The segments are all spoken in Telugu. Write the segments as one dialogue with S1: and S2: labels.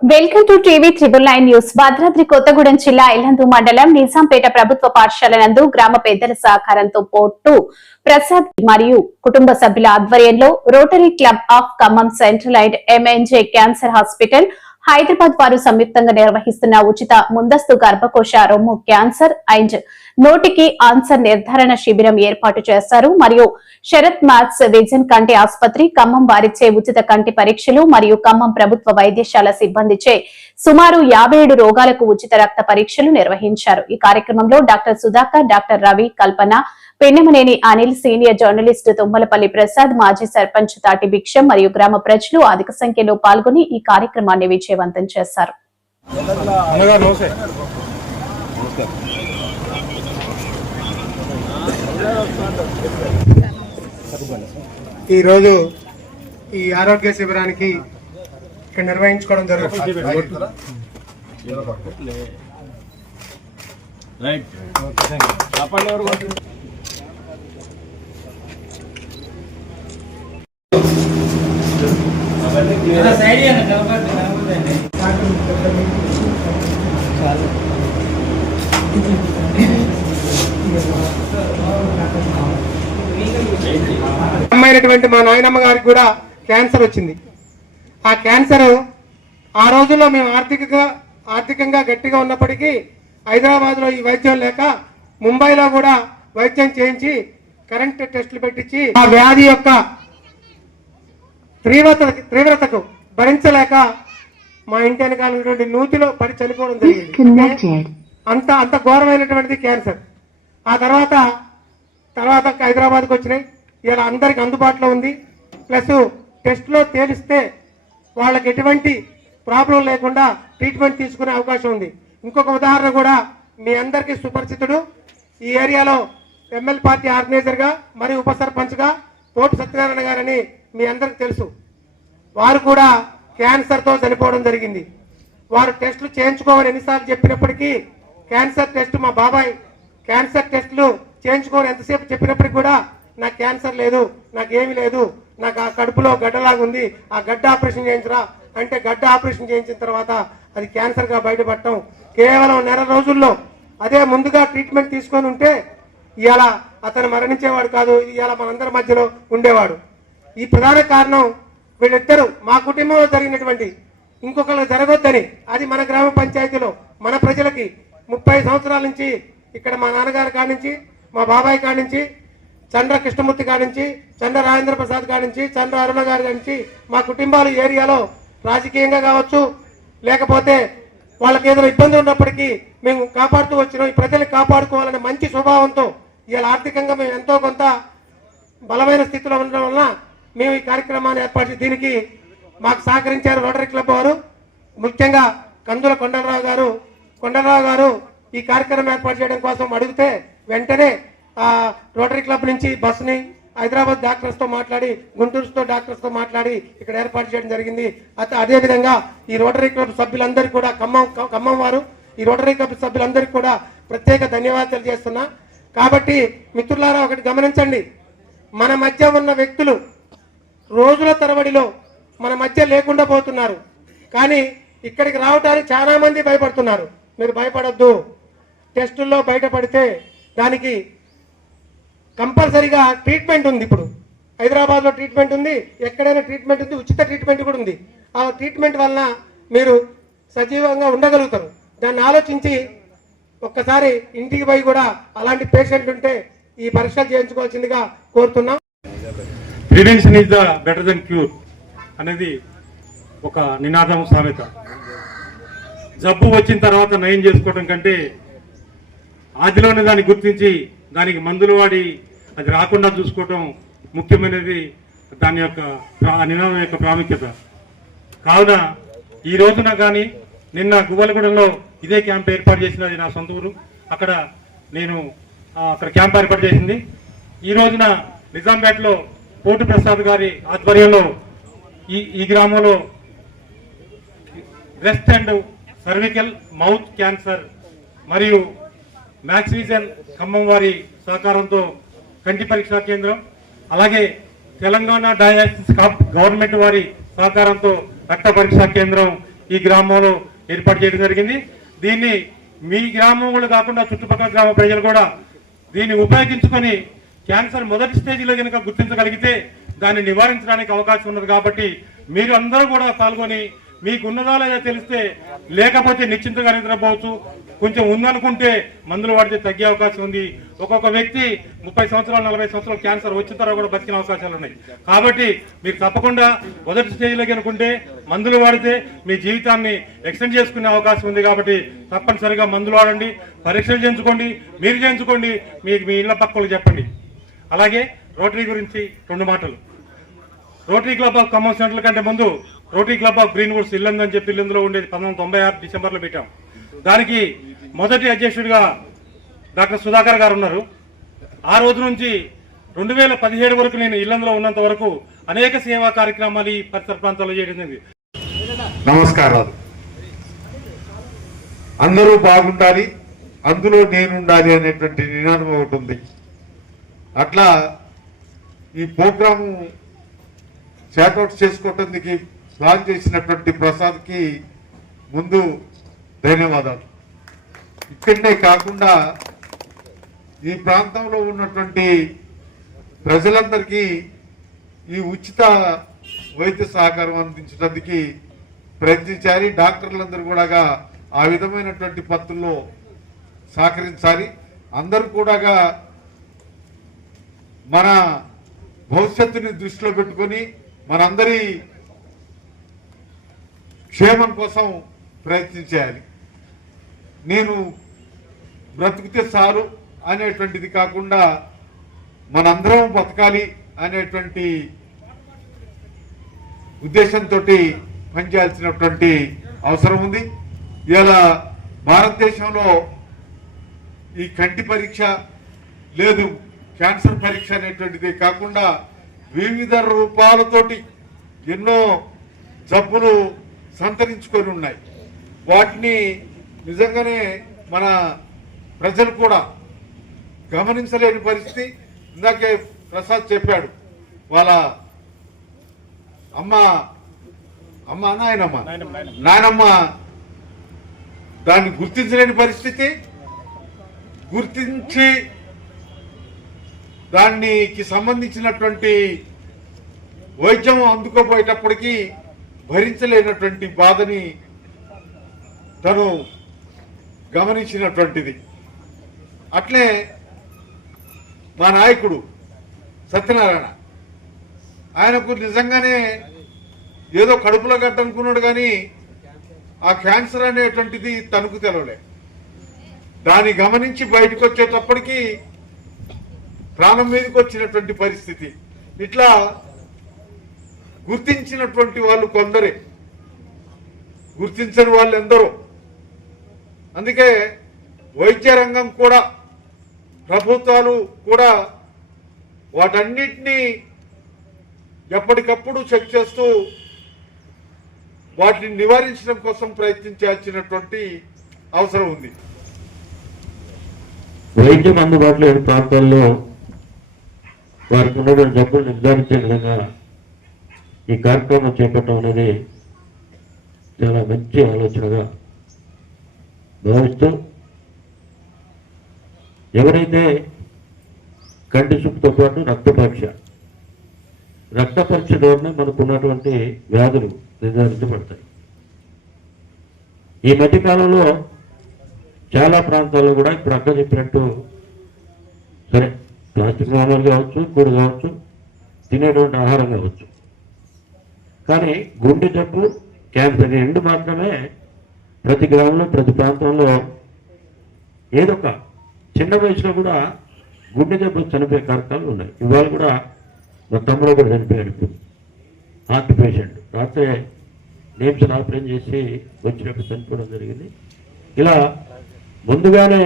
S1: Welcome to TV triple nine news. Bhadradri Kothagudem జిల్లా ఇల్లందు మండలం నిజాంపేట ప్రభుత్వ పాఠశాల నందు గ్రామ పెద్దల సహకారంతో పోటు ప్రసాద్ మరియు కుటుంబ సభ్యుల ఆధ్వర్యంలో Rotary Club of Khammam central and MNJ cancer hospital Hyderabad వారు సంయుక్తంగా నిర్వహిస్తున్న ఉచిత ముందస్తు గర్భకోశ రొమ్ము క్యాన్సర్ అండ్ నోటికి ఆన్సర్ నిర్ధారణ శిబిరం ఏర్పాటు చేస్తారు మరియు శరత్ మ్యాథ్స్ విజన్ కంటి ఆసుపత్రి ఖమ్మం వారిచే ఉచిత కంటి పరీక్షలు మరియు ఖమ్మం ప్రభుత్వ వైద్యశాల సిబ్బందిచే సుమారు యాభై ఏడు రోగాలకు ఉచిత రక్త పరీక్షలు నిర్వహించారు. ఈ కార్యక్రమంలో doctor Sudhakar doctor Ravi Kalpana Pennemaneni Anil senior journalist Tummalapalli Prasad మాజీ సర్పంచ్ తాటి భిక్షం మరియు గ్రామ ప్రజలు అధిక సంఖ్యలో పాల్గొని ఈ కార్యక్రమాన్ని విజయవంతం చేశారు.
S2: ఈరోజు ఈ ఆరోగ్య శిబిరానికి ఇక్కడ నిర్వహించుకోవడం జరుగుతుంది.
S3: రైట్ చెప్పండి
S2: అమ్మైనటువంటి మా నాయనమ్మ గారికి కూడా క్యాన్సర్ వచ్చింది. ఆ క్యాన్సర్ ఆ రోజుల్లో మేము ఆర్థికంగా ఆర్థికంగా గట్టిగా ఉన్నప్పటికీ హైదరాబాద్లో ఈ వైద్యం లేక ముంబైలో కూడా వైద్యం చేయించి కరెంట్ టెస్టులు పెట్టించి ఆ వ్యాధి యొక్క తీవ్రత తీవ్రతకు భరించలేక మా ఇంటి వెనకాల ఉన్నటువంటి నూతిలో పడి చనిపోవడం జరిగింది. అంత అంత ఘోరమైనటువంటిది క్యాన్సర్. ఆ తర్వాత తర్వాత హైదరాబాద్కి వచ్చినాయి. ఇలా అందరికి అందుబాటులో ఉంది. ప్లస్ టెస్ట్లో తేలిస్తే వాళ్ళకి ఎటువంటి ప్రాబ్లం లేకుండా ట్రీట్మెంట్ తీసుకునే అవకాశం ఉంది. ఇంకొక ఉదాహరణ కూడా మీ అందరికీ సుపరిచితుడు. ఈ ఏరియాలో ఎమ్మెల్యే పార్టీ ఆర్గనైజర్గా మరియు ఉప సర్పంచ్గా పోటు సత్యనారాయణ గారని మీ అందరికి తెలుసు. వారు కూడా క్యాన్సర్తో చనిపోవడం జరిగింది. వారు టెస్టులు చేయించుకోమని ఎన్నిసార్లు చెప్పినప్పటికీ క్యాన్సర్ టెస్ట్ మా బాబాయ్ క్యాన్సర్ టెస్టులు చేయించుకోమని ఎంతసేపు చెప్పినప్పటికీ కూడా నాకు క్యాన్సర్ లేదు నాకు లేదు నాకు ఆ కడుపులో గడ్డలాగా ఉంది ఆ గడ్డ ఆపరేషన్ చేయించరా అంటే గడ్డ ఆపరేషన్ చేయించిన తర్వాత అది క్యాన్సర్గా బయటపడటం. కేవలం నెల రోజుల్లో అదే ముందుగా ట్రీట్మెంట్ తీసుకొని ఉంటే ఇవాళ అతను మరణించేవాడు కాదు ఇవాళ మనందరి మధ్యలో ఉండేవాడు. ఈ ప్రధాన కారణం వీళ్ళిద్దరూ మా కుటుంబంలో జరిగినటువంటి ఇంకొకరు జరగొద్దని అది మన గ్రామ పంచాయతీలో మన ప్రజలకి ముప్పై సంవత్సరాల నుంచి ఇక్కడ మా నాన్నగారి కాడి నుంచి మా బాబాయ్ కాడి నుంచి చంద్ర కృష్ణమూర్తి గారి నుంచి చంద్ర రాజేంద్ర ప్రసాద్ గారి నుంచి చంద్ర అరుణ గారి నుంచి మా కుటుంబాలు ఈ ఏరియాలో రాజకీయంగా కావచ్చు లేకపోతే వాళ్ళకి ఏదైనా ఇబ్బంది ఉన్నప్పటికీ మేము కాపాడుతూ వచ్చినాం. ఈ ప్రజల్ని కాపాడుకోవాలనే మంచి స్వభావంతో ఇవాళ ఆర్థికంగా మేము ఎంతో కొంత బలమైన స్థితిలో ఉండడం వలన మేము ఈ కార్యక్రమాన్ని ఏర్పాటు దీనికి మాకు సహకరించారు రోటరీ క్లబ్ వారు. ముఖ్యంగా కందుల కొండలరావు గారు. కొండలరావు గారు ఈ కార్యక్రమం ఏర్పాటు చేయడం కోసం అడిగితే వెంటనే రోటరీ క్లబ్ నుంచి బస్సుని హైదరాబాద్ డాక్టర్స్తో మాట్లాడి గుంటూరుతో డాక్టర్స్తో మాట్లాడి ఇక్కడ ఏర్పాటు చేయడం జరిగింది. అదేవిధంగా ఈ రోటరీ క్లబ్ సభ్యులందరికీ కూడా ఖమ్మం ఖమ్మం వారు ఈ రోటరీ క్లబ్ సభ్యులందరికీ కూడా ప్రత్యేక ధన్యవాదాలు తెలియజేస్తున్నా కాబట్టి మిత్రులారా ఒకటి గమనించండి. మన మధ్య ఉన్న వ్యక్తులు రోజుల తరబడిలో మన మధ్య లేకుండా పోతున్నారు. కానీ ఇక్కడికి రావడానికి చాలామంది భయపడుతున్నారు. మీరు భయపడొద్దు. టెస్టుల్లో బయటపడితే దానికి కంపల్సరీగా ట్రీట్మెంట్ ఉంది ఇప్పుడు. హైదరాబాద్లో ట్రీట్మెంట్ ఉంది ఎక్కడైనా ట్రీట్మెంట్ ఉంది ఉచిత ట్రీట్మెంట్ కూడా ఉంది. ఆ ట్రీట్మెంట్ వలన మీరు సజీవంగా ఉండగలుగుతారు. దాన్ని ఆలోచించి ఒక్కసారి ఇంటికి పోయి కూడా అలాంటి పేషెంట్ ఉంటే ఈ పరీక్షలు చేయించుకోవాల్సిందిగా కోరుతున్నాం.
S3: Prevention is the better than cure అనేది ఒక నినాదం సామెత. జబ్బు వచ్చిన తర్వాత నయం చేసుకోవడం కంటే ఆదిలోనే దాన్ని గుర్తించి దానికి మందులు వాడి అది రాకుండా చూసుకోవటం ముఖ్యమైనది దాని యొక్క ప్రా- నినాదం యొక్క ప్రాముఖ్యత. కావున ఈ రోజున కానీ నిన్న గువ్వలగూడెంలో ఇదే క్యాంప్ ఏర్పాటు చేసినది నా సొంత ఊరు. అక్కడ నేను అక్కడ క్యాంప్ ఏర్పాటు చేసింది. ఈ రోజున నిజాంపేటలో పోటు ప్రసాద్ గారి ఆధ్వర్యంలో ఈ ఈ గ్రామంలో breast and cervical mouth cancer మరియు మ్యాక్సిజన్ ఖమ్మం వారి సహకారంతో కంటి పరీక్షా కేంద్రం అలాగే తెలంగాణ డయాలసిస్ గవర్నమెంట్ వారి సహకారంతో రక్త పరీక్షా కేంద్రం ఈ గ్రామంలో ఏర్పాటు చేయడం జరిగింది. దీన్ని మీ గ్రామంలో కాకుండా చుట్టుపక్కల గ్రామ ప్రజలు కూడా దీన్ని ఉపయోగించుకొని క్యాన్సర్ మొదటి స్టేజ్లో కనుక గుర్తించగలిగితే దాన్ని నివారించడానికి అవకాశం ఉన్నది కాబట్టి మీరు అందరూ కూడా పాల్గొని మీకు ఉన్నదా లేదా తెలిస్తే లేకపోతే నిశ్చింతగా నిద్రపోవచ్చు. కొంచెం ఉందనుకుంటే మందులు వాడితే తగ్గే అవకాశం ఉంది. ఒక్కొక్క వ్యక్తి ముప్పై సంవత్సరాలు నలభై సంవత్సరాలు క్యాన్సర్ వచ్చిన తర్వాత కూడా బతికిన అవకాశాలు ఉన్నాయి. కాబట్టి మీరు తప్పకుండా మొదటి స్టేజ్లోకి అనుకుంటే మందులు వాడితే మీ జీవితాన్ని ఎక్స్టెండ్ చేసుకునే అవకాశం ఉంది కాబట్టి తప్పనిసరిగా మందులు వాడండి పరీక్షలు చేయించుకోండి మీరు చేయించుకోండి మీకు మీ ఇళ్ళ పక్కలు చెప్పండి. అలాగే రోటరీ గురించి రెండు మాటలు. రోటరీ క్లబ్ ఆఫ్ కమర్స్ సెంటర్ల కంటే ముందు Rotary Club of Green Woods ఇల్లందని చెప్పి ఇల్లందులో ఉండేది పంతొమ్మిది తొంభై ఆరు డిసెంబర్లో పెట్టాం. దానికి మొదటి అధ్యక్షుడిగా డాక్టర్ సుధాకర్ గారు ఉన్నారు. ఆ రోజు నుంచి రెండు వేల పదిహేడు వరకు నేను ఇల్లందులో ఉన్నంత వరకు అనేక సేవా కార్యక్రమాలు ఈ పరిసర ప్రాంతాల్లో చేయడం
S4: నమస్కారాలు. అందరూ బాగుండాలి అందులో నేనుండాలి అనేటువంటి నినాదం ఒకటి ఉంది. అట్లా ఈ ప్రోగ్రాము అవుట్ చేసుకోవటానికి ప్లాన్ చేసినటువంటి ప్రసాద్కి ముందు ధన్యవాదాలు. ఇక్కడనే కాకుండా ఈ ప్రాంతంలో ఉన్నటువంటి ప్రజలందరికీ ఈ ఉచిత వైద్య సహకారం అందించడానికి ప్రయత్నించాలి. డాక్టర్లందరూ కూడా ఆ విధమైనటువంటి పత్తుల్లో సహకరించాలి. అందరూ కూడా మన భవిష్యత్తుని దృష్టిలో పెట్టుకొని మనందరి క్షేమం కోసం ప్రయత్నించాలి. నేను బ్రతికితే చాలు అనేటువంటిది కాకుండా మనందరం బతకాలి అనేటువంటి ఉద్దేశంతో పనిచేయాల్సినటువంటి అవసరం ఉంది. ఇలా భారతదేశంలో ఈ కంటి పరీక్ష లేదు క్యాన్సర్ పరీక్ష అనేటువంటిది కాకుండా వివిధ రూపాలతోటి ఎన్నో జబ్బులు సంతరించుకొని ఉన్నాయి. వాటిని నిజంగానే మన ప్రజలు కూడా గమనించలేని పరిస్థితి. ఇందాకే ప్రసాద్ చెప్పాడు వాళ్ళ అమ్మ అమ్మ నాయనమ్మ. నాయనమ్మ దాన్ని గుర్తించలేని పరిస్థితి. గుర్తించి దానికి సంబంధించినటువంటి వైద్యం అందుకోపోయేటప్పటికీ భరించలేనటువంటి బాధని తను గమనించినటువంటిది. అట్లే మా నాయకుడు సత్యనారాయణ. ఆయనకు నిజంగానే ఏదో కడుపులో గడ్డనుకున్నాడు కానీ ఆ క్యాన్సర్ అనేటువంటిది తనకు తెలవలే. దాన్ని గమనించి బయటకు వచ్చేటప్పటికి ప్రాణం మీదకి వచ్చినటువంటి పరిస్థితి. ఇట్లా గుర్తించినటువంటి వాళ్ళు కొందరే. గుర్తించని వాళ్ళు ఎందరో అందుకే వైద్య రంగం కూడా ప్రభుత్వాలు కూడా వాటన్నిటినీ ఎప్పటికప్పుడు చెక్ చేస్తూ వాటిని నివారించడం కోసం ప్రయత్నించాల్సినటువంటి అవసరం ఉంది.
S5: వైద్యం అందుబాటులో లేని ప్రాంతాల్లో వారికి ఉన్నటువంటి జబ్బులు నిర్ధారించే విధంగా ఈ కార్యక్రమం చేపట్టడం అనేది చాలా మంచి ఆలోచనగా భావిస్తూ ఎవరైతే కంటి చూపుతో పాటు రక్త పరీక్ష రక్త పరీక్ష ద్వారా మనకు ఉన్నటువంటి వ్యాధులు నిర్ధారించబడతాయి. ఈ మధ్య కాలంలో చాలా ప్రాంతాల్లో కూడా ఇప్పుడు అక్క చెప్పినట్టు సరే ప్లాస్టిక్ మామూలు కావచ్చు కూడు కావచ్చు తినేటువంటి ఆహారం కావచ్చు. కానీ గుండె జబ్బు క్యాన్సర్ రెండు మాత్రమే ప్రతి గ్రామంలో ప్రతి ప్రాంతంలో ఏదో ఒక చిన్న వయసులో కూడా గుండె జబ్బు చనిపోయే కార్యక్రమాలు ఉన్నాయి. ఇవాళ కూడా మా తమ్ముడు కూడా చనిపోయాడు ఇప్పుడు. హార్ట్ పేషెంట్ రాత్రి నేమ్స్ ఆపరేషన్ చేసి వచ్చినప్పుడు చనిపోవడం జరిగింది. ఇలా ముందుగానే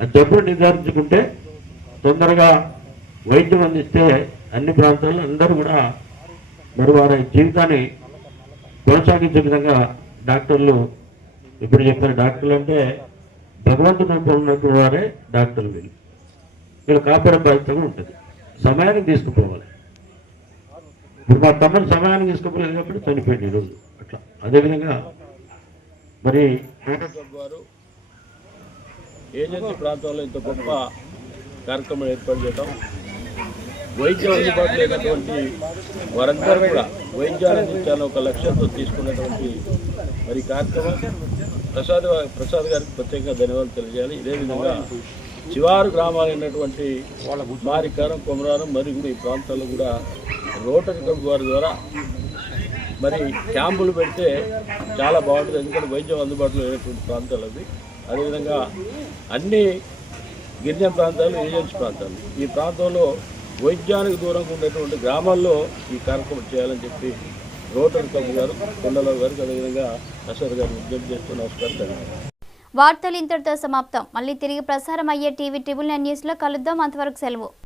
S5: ఆ జబ్బును నిర్ధారించుకుంటే తొందరగా వైద్యం అందిస్తే అన్ని ప్రాంతాల్లో అందరూ కూడా మరి వారి జీవితాన్ని కొనసాగించే విధంగా డాక్టర్లు ఇప్పుడు చెప్పిన డాక్టర్లు అంటే భగవంతుని ఉన్నటువంటి వారే డాక్టర్లు వీళ్ళు. వీళ్ళు కాపాడే బాధ్యత కూడా ఉంటుంది. సమయానికి తీసుకుపోవాలి. ఇప్పుడు మా తమ్ముడు సమయానికి తీసుకుపోలేదు కాబట్టి చనిపోయింది ఈరోజు అట్లా. అదేవిధంగా మరి
S6: వారు ఏజెన్సీ ప్రాంతంలో ఇంత గొప్ప కార్యక్రమం ఏర్పాటు చేయడం వైద్యం అందుబాటులో వారందరూ కూడా వైద్యాన్ని అందించాలని ఒక లక్ష్యంతో తీసుకున్నటువంటి మరి కార్యక్రమం. ప్రసాద్ ప్రసాద్ గారికి ప్రత్యేకంగా ధన్యవాదాలు తెలియజేయాలి. ఇదే విధంగా శివారు గ్రామాలైనటువంటి మారికారం కొమరారం మరియు కూడా ఈ ప్రాంతాల్లో కూడా రోటరీ క్లబ్ వారి ద్వారా మరి క్యాంపులు పెడితే చాలా బాగుంటుంది. ఎందుకంటే వైద్యం అందుబాటులో లేనటువంటి ప్రాంతాలు అవి. అదేవిధంగా అన్ని గిరిజన ప్రాంతాలు ఏజెన్సీ ప్రాంతాలు. ఈ ప్రాంతంలో వైద్యానికి దూరంగా ఉండేటువంటి గ్రామాల్లో ఈ కార్యక్రమం చేయాలని చెప్పి రోటరీ కవి గారు కొండలరావు గారికి అదేవిధంగా అసర్ గారు విజ్ఞప్తి చేస్తూ నమస్కారం
S7: వార్తలు ఇంతటితో సమాప్తం. మళ్ళీ తిరిగి ప్రసారం అయ్యే టీవీ ట్రిబుల్ నైన్ న్యూస్లో కలుద్దాం. అంతవరకు సెలవు.